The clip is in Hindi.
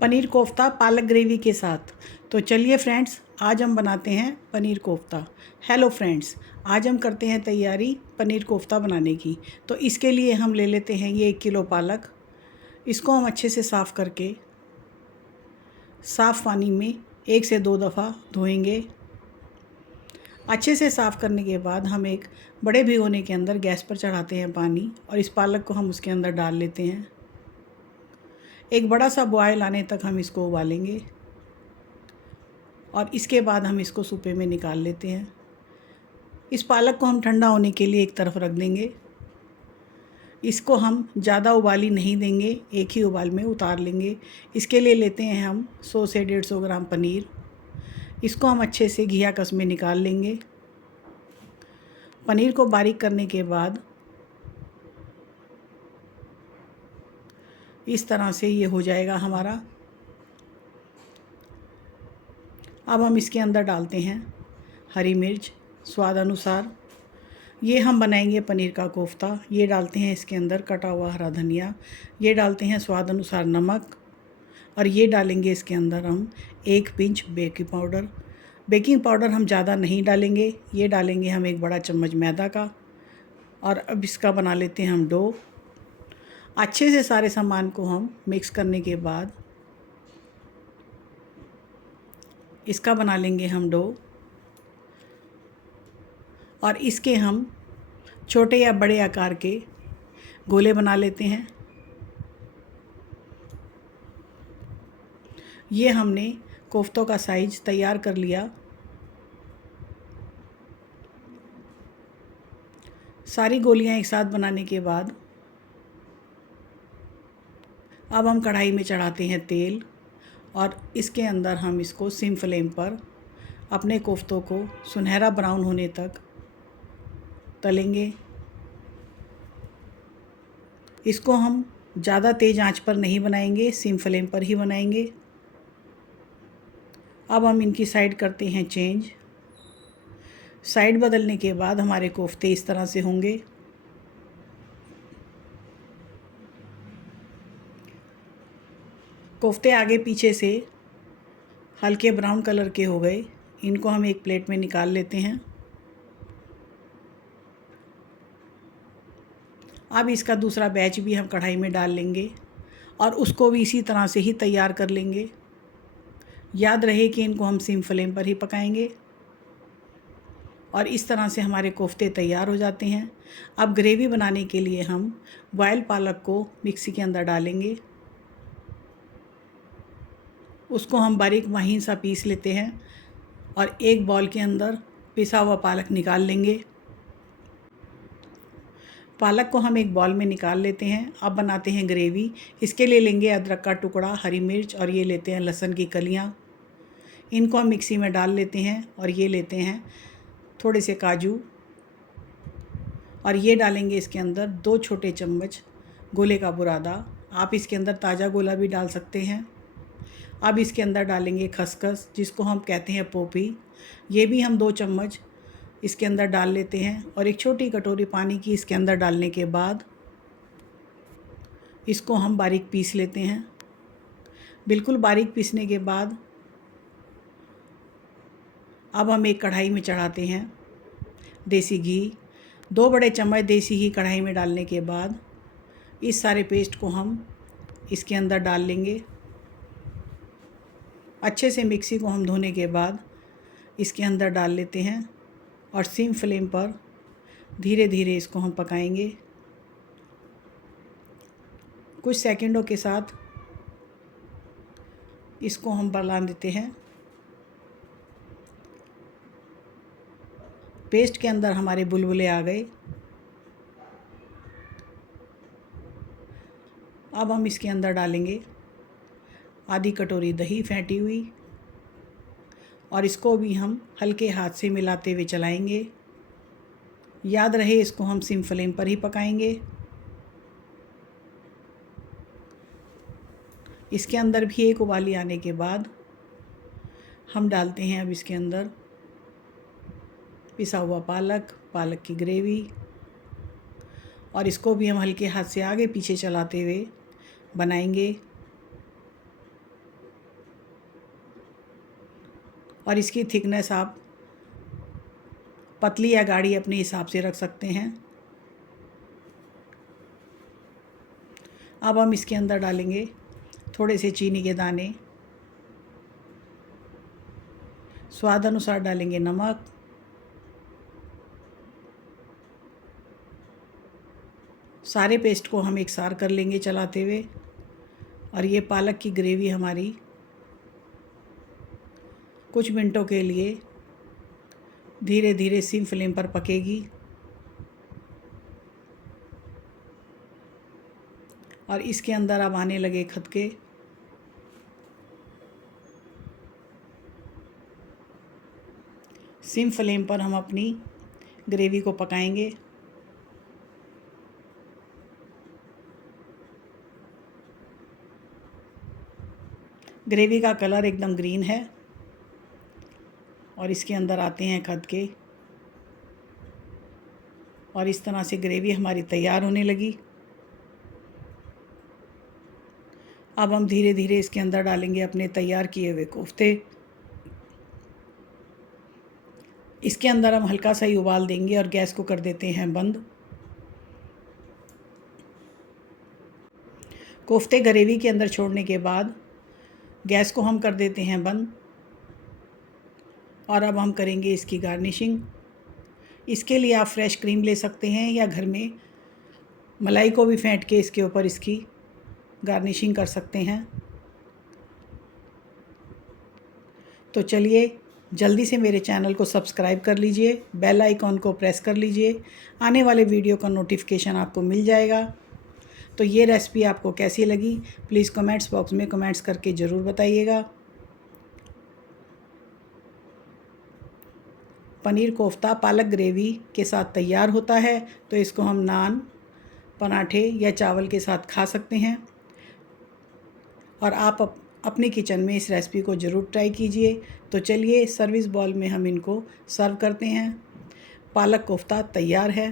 पनीर कोफ्ता पालक ग्रेवी के साथ। तो चलिए फ्रेंड्स, आज हम बनाते हैं पनीर कोफ्ता। हेलो फ्रेंड्स, आज हम करते हैं तैयारी पनीर कोफ्ता बनाने की। तो इसके लिए हम ले लेते हैं ये 1 किलो पालक। इसको हम अच्छे से साफ़ करके साफ़ पानी में 1 से 2 दफ़ा धोएंगे। अच्छे से साफ़ करने के बाद हम एक बड़े भिगोने के अंदर गैस पर चढ़ाते हैं पानी, और इस पालक को हम उसके अंदर डाल लेते हैं। एक बड़ा सा बॉयल आने तक हम इसको उबालेंगे, और इसके बाद हम इसको सूपे में निकाल लेते हैं। इस पालक को हम ठंडा होने के लिए एक तरफ रख देंगे। इसको हम ज़्यादा उबाली नहीं देंगे, एक ही उबाल में उतार लेंगे। इसके लिए लेते हैं हम 100 से 150 ग्राम पनीर। इसको हम अच्छे से घिया कस में निकाल लेंगे। पनीर को बारीक करने के बाद इस तरह से ये हो जाएगा हमारा। अब हम इसके अंदर डालते हैं हरी मिर्च स्वाद अनुसार। ये हम बनाएंगे पनीर का कोफ्ता। ये डालते हैं इसके अंदर कटा हुआ हरा धनिया। ये डालते हैं स्वाद अनुसार नमक, और ये डालेंगे इसके अंदर हम 1 pinch baking powder. Baking powder हम ज़्यादा नहीं डालेंगे, ये डालेंगे हम 1 बड़ा चम्मच मैदा का। और अब इसका बना लेते हैं हम डो। अच्छे से सारे सामान को हम मिक्स करने के बाद इसका बना लेंगे हम डो, और इसके हम छोटे या बड़े आकार के गोले बना लेते हैं। ये हमने कोफ्तों का साइज तैयार कर लिया। सारी गोलियां एक साथ बनाने के बाद अब हम कढ़ाई में चढ़ाते हैं तेल, और इसके अंदर हम इसको सिम फ्लेम पर अपने कोफ्तों को सुनहरा ब्राउन होने तक तलेंगे। इसको हम ज़्यादा तेज़ आंच पर नहीं बनाएंगे, सिम फ्लेम पर ही बनाएंगे। अब हम इनकी साइड करते हैं चेंज। साइड बदलने के बाद हमारे कोफ्ते इस तरह से होंगे। कोफ्ते आगे पीछे से हल्के ब्राउन कलर के हो गए। इनको हम एक प्लेट में निकाल लेते हैं। अब इसका दूसरा बैच भी हम कढ़ाई में डाल लेंगे, और उसको भी इसी तरह से ही तैयार कर लेंगे। याद रहे कि इनको हम सिम फ्लेम पर ही पकाएंगे। और इस तरह से हमारे कोफ्ते तैयार हो जाते हैं। अब ग्रेवी बनाने के लिए हम बॉयल पालक को मिक्सी के अंदर डालेंगे। उसको हम बारीक महीन सा पीस लेते हैं, और एक बॉल के अंदर पिसा हुआ पालक निकाल लेंगे। पालक को हम एक बॉल में निकाल लेते हैं। अब बनाते हैं ग्रेवी। इसके लिए लेंगे अदरक का टुकड़ा, हरी मिर्च, और ये लेते हैं लहसुन की कलियाँ। इनको हम मिक्सी में डाल लेते हैं। और ये लेते हैं थोड़े से काजू, और ये डालेंगे इसके अंदर 2 छोटे चम्मच गोले का बुरादा। आप इसके अंदर ताज़ा गोला भी डाल सकते हैं। अब इसके अंदर डालेंगे खसखस, जिसको हम कहते हैं पोपी। ये भी हम 2 चम्मच इसके अंदर डाल लेते हैं, और एक छोटी कटोरी पानी की इसके अंदर डालने के बाद इसको हम बारीक पीस लेते हैं। बिल्कुल बारीक पीसने के बाद अब हम एक कढ़ाई में चढ़ाते हैं देसी घी। 2 बड़े चम्मच देसी घी कढ़ाई में डालने के बाद इस सारे पेस्ट को हम इसके अंदर डाल लेंगे। अच्छे से मिक्सी को हम धोने के बाद इसके अंदर डाल लेते हैं, और सिम फ्लेम पर धीरे धीरे इसको हम पकाएंगे। कुछ सेकंडों के साथ इसको हम बढ़ा देते हैं। पेस्ट के अंदर हमारे बुलबुले आ गए। अब हम इसके अंदर डालेंगे आधी कटोरी दही फेंटी हुई, और इसको भी हम हल्के हाथ से मिलाते हुए चलाएंगे। याद रहे इसको हम सिम फ्लेम पर ही पकाएंगे। इसके अंदर भी एक उबाली आने के बाद हम डालते हैं अब इसके अंदर पिसा हुआ पालक, पालक की ग्रेवी, और इसको भी हम हल्के हाथ से आगे पीछे चलाते हुए बनाएंगे। और इसकी थिकनेस आप पतली या गाढ़ी अपने हिसाब से रख सकते हैं। अब हम इसके अंदर डालेंगे थोड़े से चीनी के दाने, स्वाद अनुसार डालेंगे नमक, सारे पेस्ट को हम एक सार कर लेंगे चलाते हुए। और ये पालक की ग्रेवी हमारी कुछ मिनटों के लिए धीरे धीरे सिम फ्लेम पर पकेगी और इसके अंदर अब आने लगे खदके। सिम फ्लेम पर हम अपनी ग्रेवी को पकाएंगे। ग्रेवी का कलर एकदम ग्रीन है और इसके अंदर आते हैं खदके और इस तरह से ग्रेवी हमारी तैयार होने लगी। अब हम धीरे धीरे इसके अंदर डालेंगे अपने तैयार किए हुए कोफ्ते। इसके अंदर हम हल्का सा ही उबाल देंगे और गैस को कर देते हैं बंद। कोफ्ते ग्रेवी के अंदर छोड़ने के बाद गैस को हम कर देते हैं बंद और अब हम करेंगे इसकी गार्निशिंग। इसके लिए आप फ्रेश क्रीम ले सकते हैं या घर में मलाई को भी फेंट के इसके ऊपर इसकी गार्निशिंग कर सकते हैं। तो चलिए जल्दी से मेरे चैनल को सब्सक्राइब कर लीजिए, बेल आइकॉन को प्रेस कर लीजिए, आने वाले वीडियो का नोटिफिकेशन आपको मिल जाएगा। तो ये रेसिपी आपको कैसी लगी प्लीज़ कमेंट्स बॉक्स में कमेंट्स करके ज़रूर बताइएगा। पनीर कोफ्ता पालक ग्रेवी के साथ तैयार होता है, तो इसको हम नान, पराठे या चावल के साथ खा सकते हैं। और आप अपने किचन में इस रेसिपी को ज़रूर ट्राई कीजिए। तो चलिए सर्विस बॉल में हम इनको सर्व करते हैं। पालक कोफ्ता तैयार है।